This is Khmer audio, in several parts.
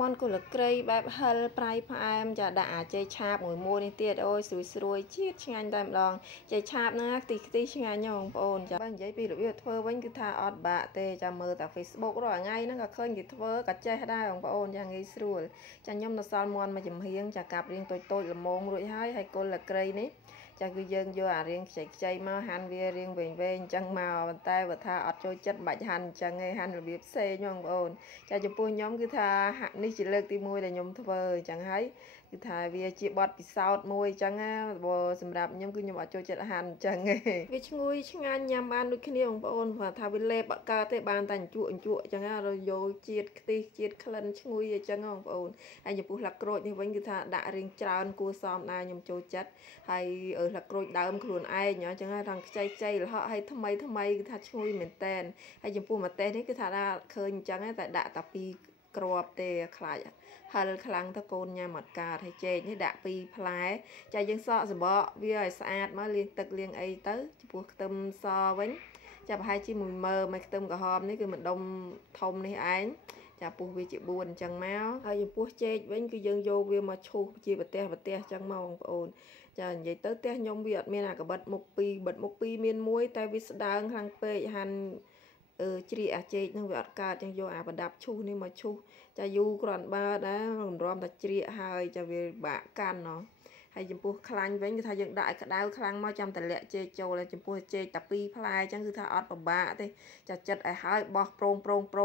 មន់គល់ក្រៃបែបហិលប្រៃផ្អែមចាដាក់អាចេកឆាបមួយនេះទៀតអូយស្រួយជាតិឆ្ងាញ់តែម្ដងចេកឆាបហ្នឹងខ្ទិះឆ្ងាញ់បងប្អូនចាបើនិយាយពីរបៀបធ្វើវិញគឺថាអត់បាក់ទេចាមើលតែ Facebook រាល់ថ្ងៃហ្នឹងក៏ឃើញគេធ្វើក៏ចេះដែរបងប្អូនចាងាយស្រួលចាខ្ញុំនៅសល់មន់មួយចំហៀងចាកាប់រៀងតូចល្មមរួចហើយគល់ក្រៃនេះចាគឺយើងយកអារៀងខ្ចីមកហាន់វារៀងវែងអញ្ចឹងមកប៉ុន្តែបើថាអត់ចូលចិត្តបាច់ហាន់អញ្ចឹងឯងហាន់របៀបផ្សេងបងប្អូនចាចំពោះខ្ញុំគឺថានេះជាលើកទី1ដែលខ្ញុំធ្វើអញ្ចឹងហើយគឺថាវាជាបទពិសោធន៍មួយអញ្ចឹងណាបើសម្រាប់ខ្ញុំគឺខ្ញុំអត់ចូលចិត្តហាន់អញ្ចឹងឯងវាឈ្ងុយឆ្ងាញ់ញ៉ាំបានដូចគ្នាបងប្អូនគាត់ថាវាលេបអត់កើតទេបានតែជក់អញ្ចឹងណារយកជាតិខ្ទិះជាតិក្លិនឈ្ងុយអញ្ចឹងបងប្អូនហើយចំពោះស្លឹកក្រូចនេះវិញគឺថាដាក់រៀងច្រើនគួរសមដែរខ្ញុំចូលចិត្តហើយស្លឹកក្រូចដើមខ្លួនឯងអញ្ចឹងថាខ្ចីលហកហើយថ្មីគឺថាឈ្ងុយមែនតែនហើយចំពោះម្ទេសនេះគឺថាដាក់ឃើញអញ្ចឹងតែដាក់តែ2គ្រាប់ទេខ្លាចហិលខ្លាំងទៅកូនញ៉ាំអត់កើតហើយចេកនេះដាក់2ផ្លែចាយើងសកសបកវាឲ្យស្អាតមកលាងទឹកលាងអីទៅចំពោះខ្ទឹមសវិញចាប្រហែលជា1មើមកខ្ទឹមក្រហមនេះគឺម្ដុំធំនេះឯងចាពុះវាជា4អញ្ចឹងមកហើយចំពោះចេកវិញគឺយើងយកវាមកឈូសជាប្រទេសអញ្ចឹងមកបងប្អូនចានិយាយទៅផ្ទះខ្ញុំវាអត់មានអាកបិតមុខ2បិទមុខ2មានមួយតែវាស្ដើងខ្លាំងពេកហាន់ជ្រៀកអាចេកនឹងវាអត់កើតចឹងយកអាប្រដាប់ឈូសនេះមកឈូសចាយូរគ្រាន់បើដែររំរាំតែជ្រៀកហើយចាវាបាក់កាន់ណោះហើយចំពោះខ្លាញ់វិញគឺថាយើងដាក់ឲ្យក្តៅខ្លាំងមកចាំតម្លាក់ចេកចូលហើយចំពោះចេកតែ2ផ្លែអញ្ចឹងគឺថាអត់ពិបាកទេចាចិត្តឲ្យហើយបោះប្រង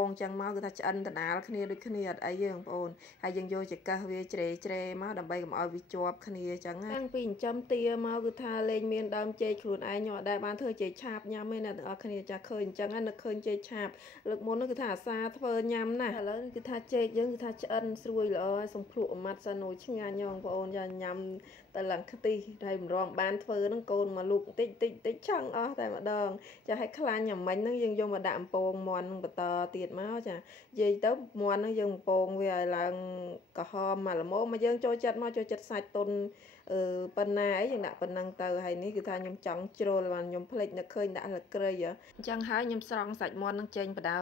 អញ្ចឹងមកគឺថាឆ្អិនដណាលគ្នាដូចគ្នាអត់អីទេបងប្អូនហើយយើងយកចង្កឹះវាជ្រេមកដើម្បីកុំឲ្យវាជាប់គ្នាអញ្ចឹងតាំងពីចិញ្ចឹមទាមកគឺថាលេងមានដើមចេកខ្លួនឯងខ្ញុំអត់ដែលបានធ្វើចេកឆាបញ៉ាំទេអ្នកទាំងអស់គ្នាចាឃើញអញ្ចឹងនឹកឃើញចេកឆាបលើកមុននោះគឺថាអាសាធ្វើញ៉ាំណាឥឡូវគឺថាចេកយើងគឺថាឆ្អិនស្រួយល្អហើយសំភ្លក់ម៉ាត់សិនអូឆ្ងាញ់បងប្អូនចាញ៉ាំតែឡើងខ្ទិះហើយម្រងបានធ្វើហ្នឹងកូនមកលូកតិចឆឹងអស់តែម្ដងចាឲ្យខ្លាញ់អាមិញហ្នឹងយើងយកមកដាក់អំពងមន់នឹងបន្តទៀតមកចានិយាយទៅមន់ហ្នឹងយើងអំពងវាឲ្យឡើងក្រហមមកល្មមមកយើងចូលចិត្តសាច់ទុនប៉ុណ្ណាអីយើងដាក់ប៉ុណ្ណឹងទៅហើយនេះគឺថាខ្ញុំចង់ជ្រុលបានខ្ញុំភ្លេចនឹកឃើញដាក់លក្រីអញ្ចឹងហើយខ្ញុំស្រង់សាច់មាន់នឹងចេញបដា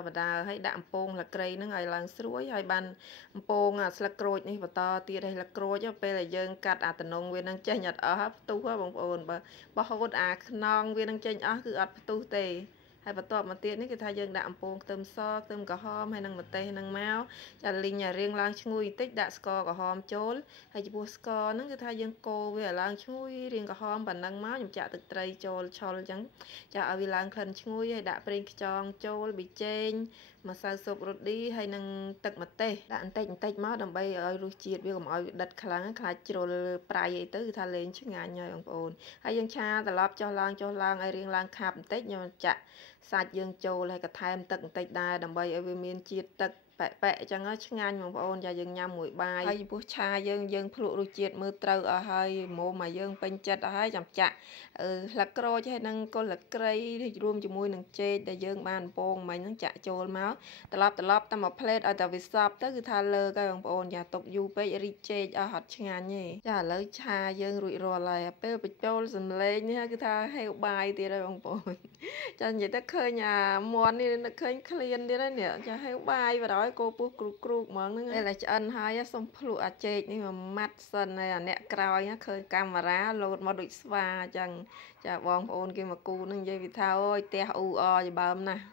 ហើយដាក់អំពងលក្រីនឹងឲ្យឡើងស្រួយហើយបានអំពងស្លឹកក្រូចនេះបន្តទៀតហើយស្លឹកក្រូចពេលដែលយើងកាត់អាតំណងវានឹងចេញអត់អស់ផ្ទុះបងប្អូនបើហូតអាខ្នងវានឹងចេញអស់គឺអត់ផ្ទុះទេហើយបន្ទាប់មកទៀតនេះគឺថាយើងដាក់អំពងខ្ទឹមសខ្ទឹមក្រហមហើយនឹងម្ទេសនឹងមកចាលីងរៀងឡើងឈ្ងុយបន្តិចដាក់ស្ករក្រហមចូលហើយចំពោះស្ករហ្នឹងគឺថាយើងកូរវាឲ្យឡើងឈ្ងុយរៀងក្រហមប៉ុណ្ណឹងមកខ្ញុំចាក់ទឹកត្រីចូលឆុលអញ្ចឹងចាឲ្យវាឡើងក្លិនឈ្ងុយហើយដាក់ប្រេងខ្យងចូលប៊ីចេងម្សៅស៊ុបរ៉ូឌីហើយនឹងទឹកម្ទេសដាក់បន្តិចមកដើម្បីឲ្យរសជាតិវាកុំឲ្យដិតខ្លាំងខ្លាចជ្រុលប្រៃអីទៅគឺថាលេងឆ្ងាញ់ហើយបងប្អូនហើយយើងឆាត្រឡប់ចុះឡើងឲ្យរៀងឡើងខាប់បន្តិចខ្ញុំចាក់សាច់យើងចូលហើយក៏ថែមទឹកបន្តិចដែរដើម្បីឲ្យវាមានជាតិទឹកប៉ែអញ្ចឹងឆ្ងាញ់បងប្អូនចាយើងញ៉ាំមួយបាយហើយចំពោះឆាយើងភ្លក់រសជាតិមើលត្រូវអស់ហើយមុំមកយើងពេញចិត្តអស់ហើយចាំចាក់ស្លឹកក្រូចហើយនឹងគល់ក្រៃរួមជាមួយនឹងចេកដែលយើងបានបំពងមិញហ្នឹងចាក់ចូលមកត្រឡប់តែមួយផ្លេតឲ្យតែវាសប់ទៅគឺថាលើកហើយបងប្អូនចាទុកយូរពេករីកចេកអស់អត់ឆ្ងាញ់ទេចាឥឡូវឆាយើងរួចរាល់ហើយពេលបញ្ចូលសម្លេងនេះគឺថាហេវបាយទៀតហើយបងប្អូនចានិយាយទៅឃើញអាមាន់នេះនឹកឃើញឃ្លានទៀតហើយនេះចាហេវបាយបណ្ដោយគោពុះគ្រូកហ្មងហ្នឹងពេលតែឆ្អិនហើយសុំភ្លក់អាចេកនេះមួយម៉ាត់សិនហើយអាអ្នកក្រោយឃើញកាមេរ៉ាលោតមកដូចស្វាអញ្ចឹងចាបងប្អូនគេមកគូនឹងនិយាយពីថាអូយផ្ទះអ៊ូអរច្បើមណាស់